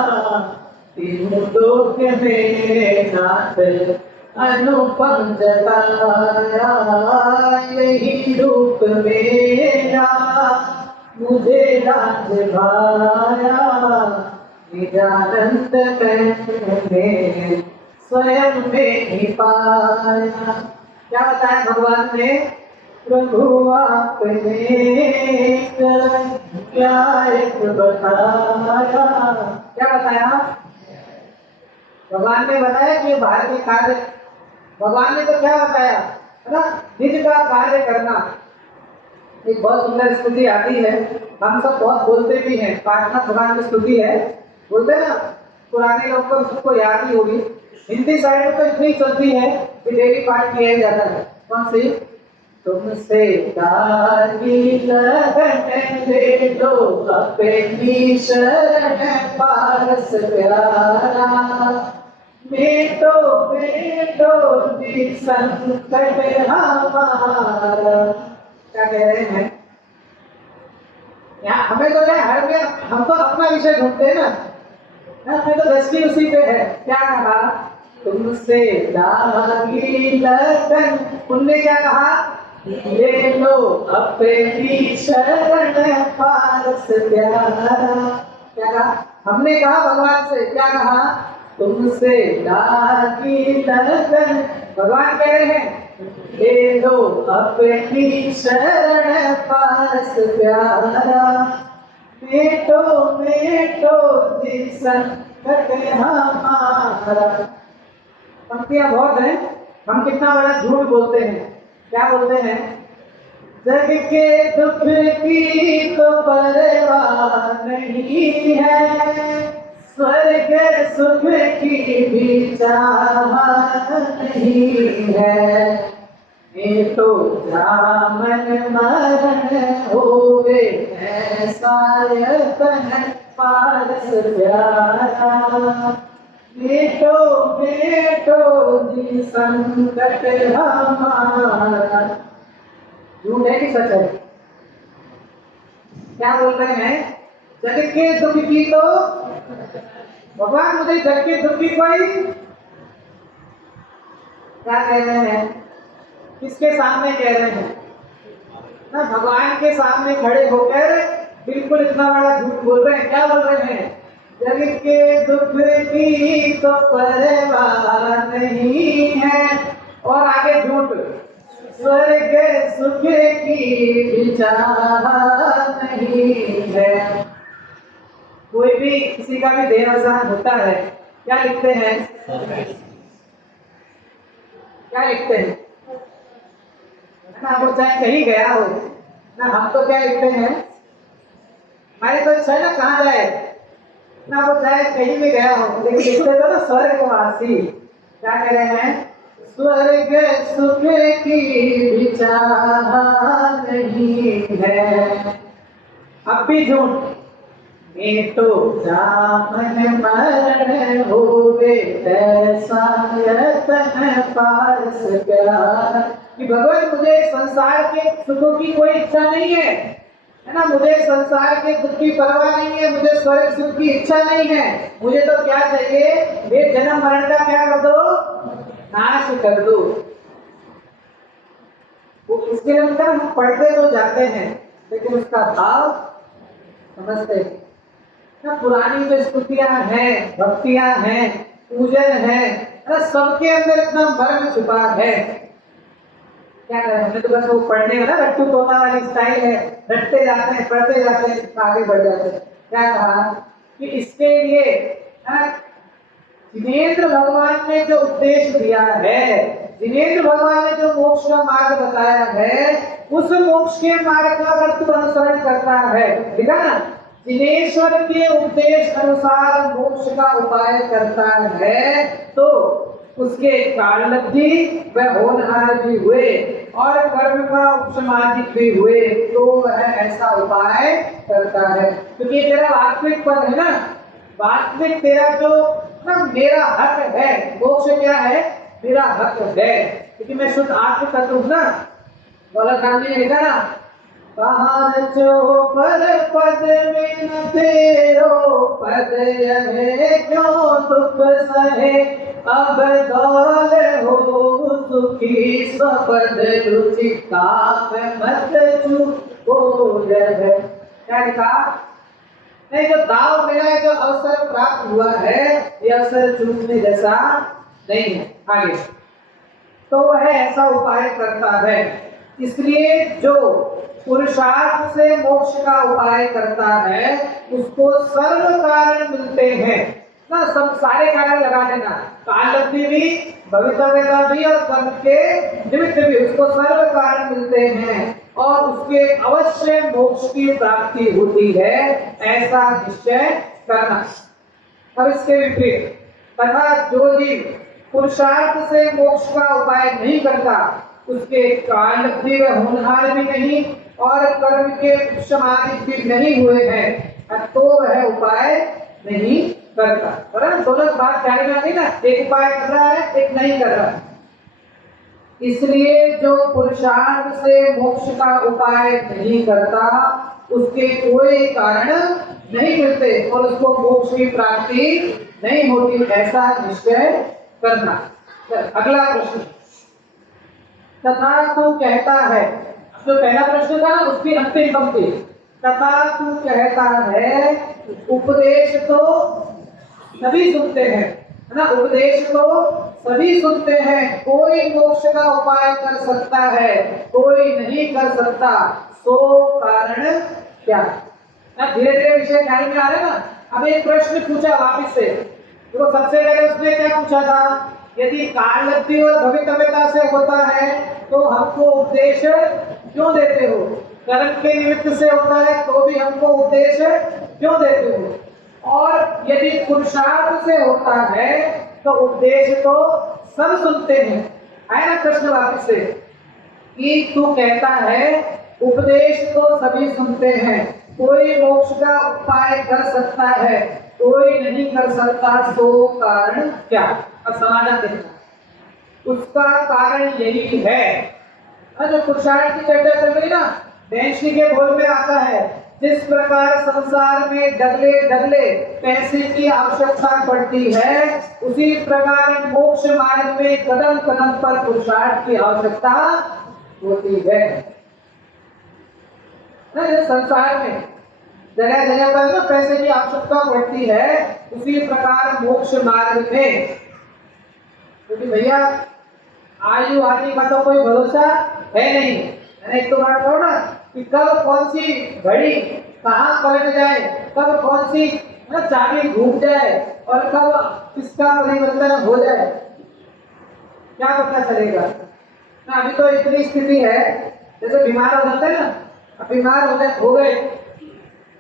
तीनों लोक में नाथ अनुपम जताया, यही रूप मेरा मुझे राज भाया, निजानंद मैंने स्वयं में ही पाया। क्या बताया भगवान ने? प्रभु आपने क्या एक बताया। क्या बताया? भगवान ने बताया कि बाहर के कार्य, भगवान ने तो क्या बताया है ना, निज का कार्य करना। एक बहुत सुंदर स्तुति आती है, हम सब बहुत बोलते भी हैं, प्रार्थना भगवान की स्तुति है, बोलते हैं ना, पुराने लोग को सबको याद ही होगी। हिंदी साइड में तो इतनी चलती है कि डेली पाठ किया ही जाता है। कौन सी? तुमसे तारी लगन ले लो अपनी शरण पारस प्यारा, मेटो मेटो जी संकट हमारा। क्या कह रहे हैं यहाँ? हमें तो क्या, हर में हम तो अपना विषय ढूंढते हैं ना, हमें तो दृष्टि उसी पे है। क्या कहा? तुमसे लागी लगन, उनने क्या कहा? ले लो अपनी शरण पारस प्यारा। क्या कहा? हमने कहा भगवान से, क्या कहा? तुमसे लागी लगन, भगवान कह रहे हैं ले लो अपनी शरण पारस प्यारा, मेटो मेटो जी संकट हमारा। पंक्तियां बहुत हैं, हम कितना बड़ा झूठ बोलते हैं। क्या बोलते हैं? जग के दुख की तो परवाह नहीं है, स्वर्ग सुख की भी चाह नहीं है, ये तो जामन मरण होवे ऐसा यतन पारस प्यारा, बेटो बेटो जी संकट हमारा। झूठ है कि सच है? क्या बोल रहे हैं? जग के दुख की तो, भगवान मुझे जग के दुख की कोई, क्या कह रहे हैं? किसके सामने कह रहे हैं? ना भगवान के सामने खड़े होकर बिल्कुल इतना बड़ा झूठ बोल रहे हैं। क्या बोल रहे हैं? जग के दुख की तो परवाह नहीं है, और आगे झूठ, स्वर्ग सुख की भी चाह नहीं है। कोई भी किसी का भी देहावसान होता है, क्या लिखते हैं? क्या लिखते हैं ना, वो चाहे कहीं गया हो ना, हम तो क्या लिखते हैं? हमारी तो इच्छा है ना कहाँ जाए ना, वो चाहे कहीं भी गया हो, लेकिन लिखते तो ना स्वर्गवासी। क्या कह रहे हैं? स्वर्ग सुख की भी चाह नहीं है। अब भी झूठ, मैं तो जामन मरण होवे ऐसा यतन पारस प्यारा, कि भगवान मुझे संसार के सुखों की कोई इच्छा नहीं है ना, मुझे संसार के दुख की परवाह नहीं है, मुझे स्वर्ग सुख की इच्छा नहीं है। मुझे तो क्या चाहिए? ये जन्म मरण का क्या कर दो? नाश कर दो। वो इसके अंदर हम पढ़ते तो जाते हैं, लेकिन उसका भाव समझते ना। पुरानी जो स्तुतियां हैं, भक्तियां हैं, पूजन है, सबके अंदर इतना मर्म छुपा है। क्या करें, हमने तो बस वो पढ़ने में ना रट्टू तोता वाली स्टाइल है, रटते जाते हैं, पढ़ते जाते हैं, आगे बढ़ जाते हैं। क्या कहा कि इसके लिए जिनेंद्र भगवान ने जो उपदेश दिया है, जिनेंद्र भगवान ने जो मोक्ष का मार्ग बताया है, उस मोक्ष के मार्ग का अगर तू अनुसरण करता है, ठीक है ना, जिनेश्वर के उपदेश अनुसार मोक्ष का उपाय करता है तो उसके काललब्धि व होनहार भी हुए और कर्म का उपसमाधिक भी हुए तो वह ऐसा उपाय करता है। क्योंकि तेरा वास्तविक पद है ना, वास्तविक तेरा जो ना मेरा हक है, मोक्ष क्या है, मेरा हक है, क्योंकि मैं शुद्ध आत्म तत्व हूं ना। बोला गांधी ने लिखा ना, कहाँ जो पर पद में न तेरो पद यहे क्यों दुख सहे, अब दौल हो सुखी स्वपद रुचि ताप मत चूको रह। क्या लिखा? नहीं, जो दाव मिला है, जो अवसर प्राप्त हुआ है, ये अवसर चूकने जैसा नहीं है। आगे तो वह ऐसा उपाय करता है। इसलिए जो पुरुषार्थ से मोक्ष का उपाय करता है उसको सर्व कारण मिलते हैं ना, सब सारे कारण लगा देना, काललब्धि भी, भवितव्यता भी और कर्म के निमित्त भी, उसको सर्व कारण मिलते हैं और उसके अवश्य मोक्ष की प्राप्ति होती है, ऐसा निश्चय करना। अब इसके विपरीत तथा जो जीव पुरुषार्थ से मोक्ष का उपाय नहीं करता उसके काललब्धि व होनहार भी नहीं और कर्म के उपसमाधिक भी नहीं हुए हैं तो वह उपाय नहीं करता। बराबर, दोनों बात जाने में आती ना, एक उपाय कर रहा है, एक नहीं कर रहा है। इसलिए जो पुरुषार्थ से मोक्ष का उपाय नहीं करता उसके कोई कारण नहीं मिलते और उसको मोक्ष की प्राप्ति नहीं होती, ऐसा निश्चय करना। अगला प्रश्न, तथा तू कहता है, जो पहला प्रश्न था उसकी अंतिम पंक्ति, तथा तू कहता है उपदेश तो सभी सुनते हैं, है ना, उपदेश तो सभी सुनते हैं, कोई मोक्ष का उपाय कर सकता है, कोई नहीं कर सकता, सो कारण क्या? धीरे धीरे विषय ख्याल में आ रहा है ना। अब एक प्रश्न पूछा वापिस से, तो सबसे पहले उसने क्या पूछा था, यदि काललब्धि और भवितव्यता से होता है तो हमको उपदेश क्यों देते हो, कर्म के निमित्त से होता है तो भी हमको उपदेश क्यों देते हो, और यदि पुरुषार्थ से होता है तो उपदेश तो सब सुनते हैं। आए ना प्रश्न वापिस से कि तू कहता है उपदेश तो सभी सुनते हैं, कोई मोक्ष का उपाय कर सकता है, कोई नहीं कर सकता, सो कारण क्या? अब समाधान देखना, उसका कारण यही है, जो पुरुषार्थ की चर्चा चल रही ना, बैंशी के बोल में आता है, जिस प्रकार संसार में डगले डगले पैसे की आवश्यकता पड़ती है उसी प्रकार मोक्ष मार्ग में कदम कदम पर पुरुषार्थ की आवश्यकता होती है। संसार में जगह जगह पर ना पैसे की आवश्यकता पड़ती है, उसी प्रकार मोक्ष मार्ग में, क्योंकि भैया आयु आदि का तो कोई भरोसा है नहीं। मैंने एक तो बात कहो ना कि कब कौन सी घड़ी कहाँ पलट जाए, कब कौन सी चाबी घूम जाए और कब किसका परिवर्तन हो जाए, क्या पता चलेगा ना। अभी तो इतनी स्थिति है, जैसे बीमार हो जाते हैं ना, अब बीमार हो गए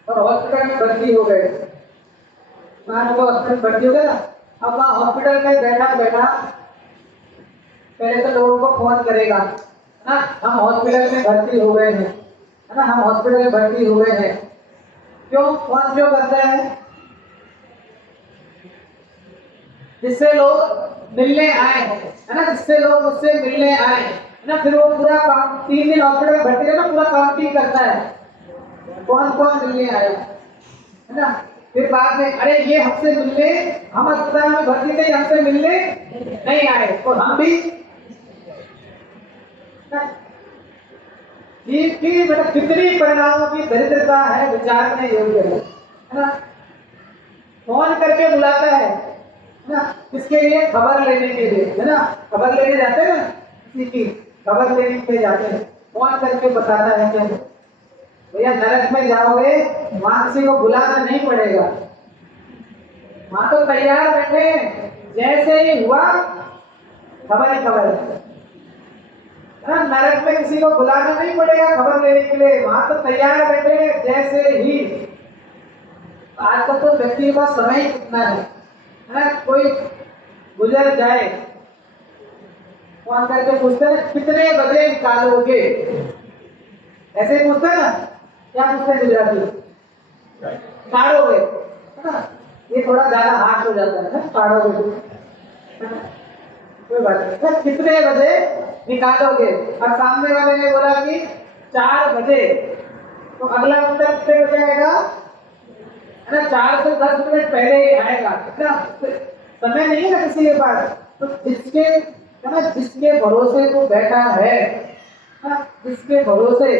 और हॉस्पिटल में भर्ती हो गए, हॉस्पिटल भर्ती हो गए ना, अब वहाँ हॉस्पिटल में बैठा बैठा पहले तो लोगों को फोन करेगा ना, हम हॉस्पिटल में भर्ती हो गए हैं, है ना, हम हॉस्पिटल में भर्ती हो गए हैं। क्यों फोन क्यों करते हैं? जिससे लोग मिलने आए, है ना, जिससे लोग उससे मिलने आए, है ना, फिर वो पूरा 3 दिन हॉस्पिटल में भर्ती है ना, पूरा काउंटिंग करता है कौन कौन मिलने आया, है ना। फिर बाद में अरे ये हमसे मिलने, हम अस्पताल में भर्ती थे, हमसे मिलने नहीं आए और हम भी मतलब कितनी परिणामों की दरिद्रता है, विचारने योग्य है ना। फोन करके बुलाता है ना, किसके लिए? खबर लेने के लिए, है ना, खबर लेने जाते हैं ना, किसी की खबर लेने के लिए जाते हैं, फोन करके बताता है क्या भैया नरक में जाओगे, वहां किसी को बुलाना नहीं पड़ेगा, वहां तो तैयार बैठे, जैसे ही हुआ खबर ही खबर। नरक में किसी को बुलाना नहीं पड़ेगा खबर लेने के लिए, वहां तो तैयार बैठे, जैसे ही आजकल तो व्यक्ति के पास समय ही कितना है ना। कोई गुजर जाए, फोन करके पूछते हैं कितने बजे निकालोगे, ऐसे ही पूछते हैं ना। क्या पूछते हैं गुजराती? निकालोगे, है ना। ये थोड़ा ज्यादा हार्श हो जाता है ना, निकालोगे, कोई बात नहीं। तो कितने बजे निकालोगे, और सामने वाले ने बोला कि 4 बजे, तो अगला उत्तर कितने बजे आएगा, है ना। 4 से 10 मिनट पहले ही आएगा, इतना समय नहीं है ना किसी के पास। तो जिसके, है ना, जिसके भरोसे वो बैठा है ना, जिसके भरोसे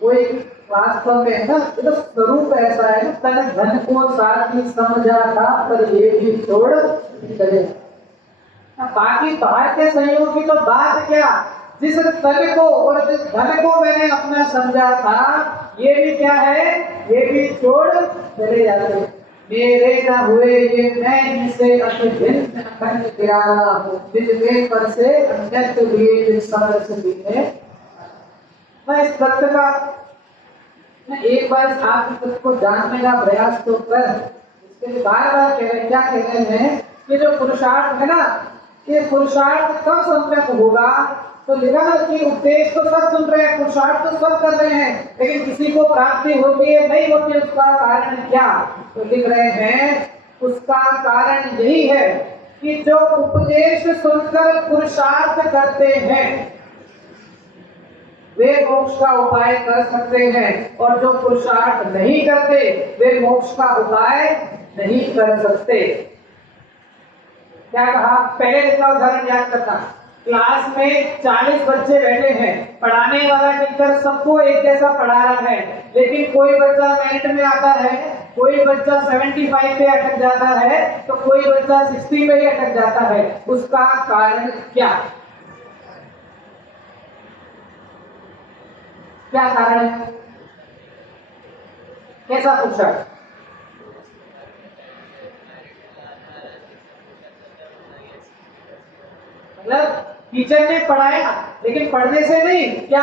कोई वास्तव में, है ना, ये तो स्वरूप ऐसा है ना। तन धन को साथी समझा था, पर ये भी छोड़ चले। बाकी बाहर के संयोग की तो बात क्या, जिस तन को और जिस धन को मैंने अपना समझा था, ये भी क्या है, ये भी छोड़ चले जाते। मेरे न हुए ये मैं से अभिन्न अखंड गिराना हूँ, जिसमें पर से अन्यत्र लिए जिस समरस भी है। मैं इस तत्व का, मैं एक बार इस आत्म तत्व को जानने का प्रयास तो कर। इसके लिए बार बार कह रहे, क्या कह रहे हैं कि जो पुरुषार्थ है ना, ये पुरुषार्थ कब संपन्न होगा। तो लिखा ना कि उपदेश तो सब सुन रहे हैं, पुरुषार्थ तो सब कर रहे हैं, लेकिन किसी को प्राप्ति होती है नहीं होती, उसका कारण क्या। तो लिख रहे हैं उसका कारण यही है कि जो उपदेश सुनकर पुरुषार्थ करते हैं वे मोक्ष का उपाय कर सकते हैं, और जो पुरुषार्थ नहीं करते वे मोक्ष का उपाय नहीं कर सकते। क्या कहा, पहले इसका उदाहरण याद करना। क्लास में 40 बच्चे बैठे हैं, पढ़ाने वाला टीचर सबको एक जैसा पढ़ा रहा है, लेकिन कोई बच्चा मेरिट में आता है, कोई बच्चा 75 पे अटक जाता है, तो कोई बच्चा 60 पे ही अटक जाता है। उसका कारण क्या, क्या कारण है, कैसा पूछा। मतलब टीचर ने पढ़ाया, लेकिन पढ़ने से नहीं, क्या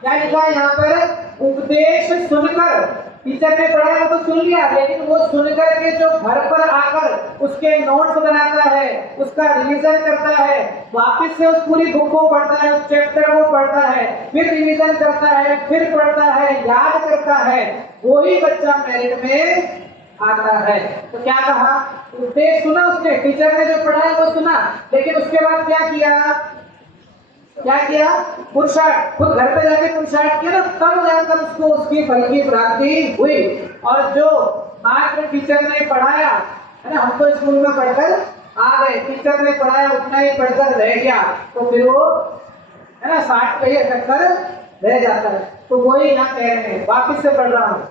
क्या लिखा है यहाँ पर, उपदेश सुनकर। टीचर ने पढ़ाया वो तो सुन लिया, लेकिन वो सुनकर के जो घर पर आकर उसके नोट्स बनाता है, उसका रिवीजन करता है, वापस से उस पूरी बुक को पढ़ता है, उस चैप्टर को पढ़ता है, फिर रिवीजन करता है, फिर पढ़ता है, याद करता है, वही बच्चा मेरिट में आता है। तो क्या कहा, उपदेश सुना उसने, टीचर ने जो पढ़ाया वो सुना, लेकिन उसके बाद क्या किया, क्या किया, पुरुषार्थ, खुद घर पे जाके पुरुषार्थ किया ना, तब जाकर उसको उसकी फल की प्राप्ति हुई। और जो मात्र टीचर ने पढ़ाया, है ना, हम तो स्कूल में पढ़कर आ गए, टीचर ने पढ़ाया उतना ही पढ़कर रह गया, तो फिर वो, है ना, 60 पे ही अटक कर रह जाता है। तो वही यहाँ कह रहे हैं, वापिस से पढ़ रहा हूँ।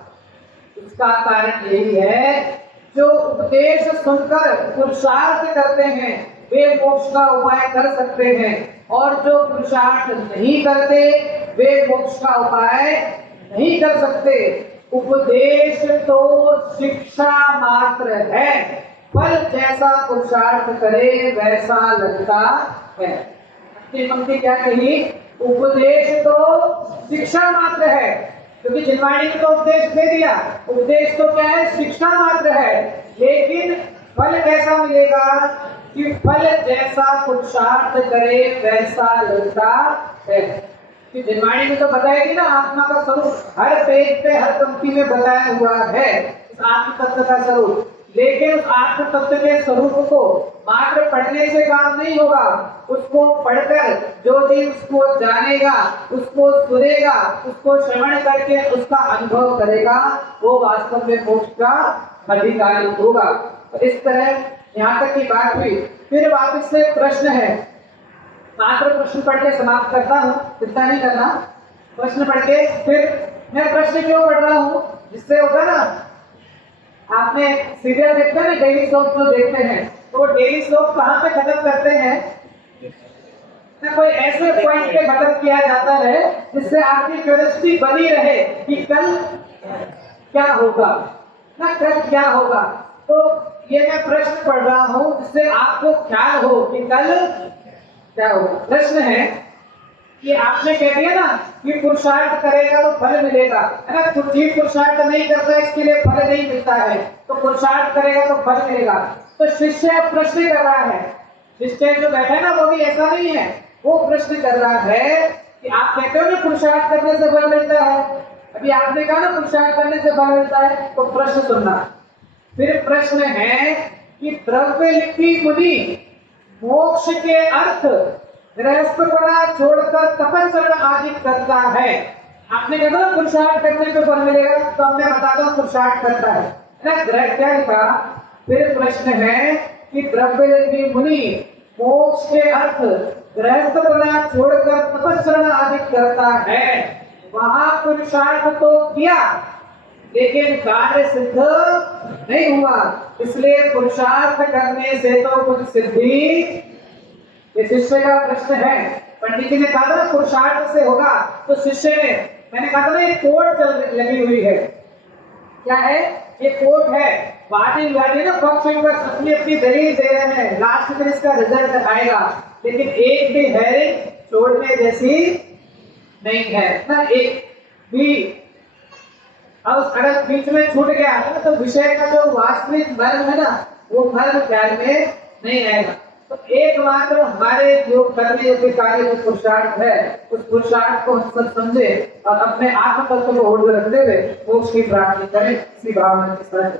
इसका कारण यही है, जो उपदेश सुनकर पुरुषार्थ करते हैं वे मोक्ष का उपाय कर सकते हैं, और जो पुरुषार्थ नहीं करते वे मोक्ष का उपाय नहीं कर सकते। उपदेश तो शिक्षा मात्र है, फल जैसा पुरुषार्थ करे वैसा लगता है। पंक्ति क्या कही, उपदेश तो शिक्षा मात्र है, क्योंकि जिनवाणी ने तो उपदेश दे दिया, उपदेश तो क्या है, शिक्षा मात्र है, लेकिन फल कैसा मिलेगा कि फल जैसा पुरुषार्थ करे वैसा लगता है। कि जिनवाणी में तो बताएगी ना आत्मा का स्वरूप, हर पेज पे हर पंक्ति में बताया हुआ है इस आत्म तत्व का स्वरूप, लेकिन उस आत्म तत्व के स्वरूप को मात्र पढ़ने से काम नहीं होगा, उसको पढ़कर जो भी उसको जानेगा, उसको सुनेगा, उसको श्रवण करके उसका अनुभव करेगा, वो वास्तव में मोक्ष का अधिकारी होगा। तो इस तरह यहाँ तक की बात हुई। फिर वापस से प्रश्न है, मात्र प्रश्न पढ़ के समाप्त करता हूँ, चिंता नहीं करना। प्रश्न पढ़ के फिर मैं प्रश्न क्यों पढ़ रहा हूँ, जिससे होगा ना, आपने सीरियल देखते हैं, डेली सोप जो देखते हैं, तो वो डेली सोप कहाँ पे खत्म करते हैं, ना कोई ऐसे पॉइंट पे खत्म किया जाता है जिससे आपकी क्यूरियोसिटी बनी रहे कि कल क्या होगा, ना कल क्या होगा। तो ये मैं प्रश्न पढ़ रहा हूँ जिससे आपको ख्याल हो कि कल क्या होगा। प्रश्न है, कि आपने कह दिया ना कि पुरुषार्थ करेगा तो फल मिलेगा, है ना। कुछ जीव पुरुषार्थ नहीं करता इसके लिए फल नहीं मिलता है, तो पुरुषार्थ करेगा तो फल मिलेगा। तो शिष्य प्रश्न कर रहा है, शिष्य जो बैठा है ना वो भी ऐसा नहीं है, वो प्रश्न कर रहा है कि आप कहते हो ना पुरुषार्थ करने से फल मिलता है, अभी आपने कहा ना पुरुषार्थ करने से फल मिलता है, तो प्रश्न सुनना। फिर प्रश्न है कि द्रव्य लिपि मुनि मोक्ष के अर्थ गृहस्थपना छोड़कर तपस्या आदि करता है। आपने कहा ना पुरुषार्थ करने पे फल मिलेगा, तो हमने बता दो पुरुषार्थ करता है ना। ग्रह क्या लिखा, फिर प्रश्न है कि द्रव्य लिपि मुनि मोक्ष के अर्थ गृहस्थपना छोड़कर तपस्या आदि करता है, वहां पुरुषार्थ तो किया लेकिन कार्य सिद्ध नहीं हुआ, इसलिए पुरुषार्थ करने से तो कुछ सिद्धि। ये शिष्य का प्रश्न है। पंडित जी ने कहा था पुरुषार्थ से होगा, तो शिष्य ने, मैंने कहा था ना ये कोर्ट चल लगी हुई है, क्या है ये कोर्ट है, वादी विवादी ना पक्ष विपक्ष अपनी अपनी दलील दे रहे हैं, लास्ट में इसका रिजल्ट आएगा, लेकिन एक भी हेरिंग छोड़ने जैसी नहीं है ना, एक भी। अब अगर बीच में छूट गया ना तो विषय का जो वास्तविक मर्म है ना वो मर्म ख्याल में नहीं आएगा। तो एकमात्र हमारे जो करने योग्य कार्य जो पुरुषार्थ है, उस पुरुषार्थ को हम सब समझे और अपने आत्म तत्व को ओढ़ रखते हुए मोक्ष की प्राप्ति करें, इसी भावना के साथ।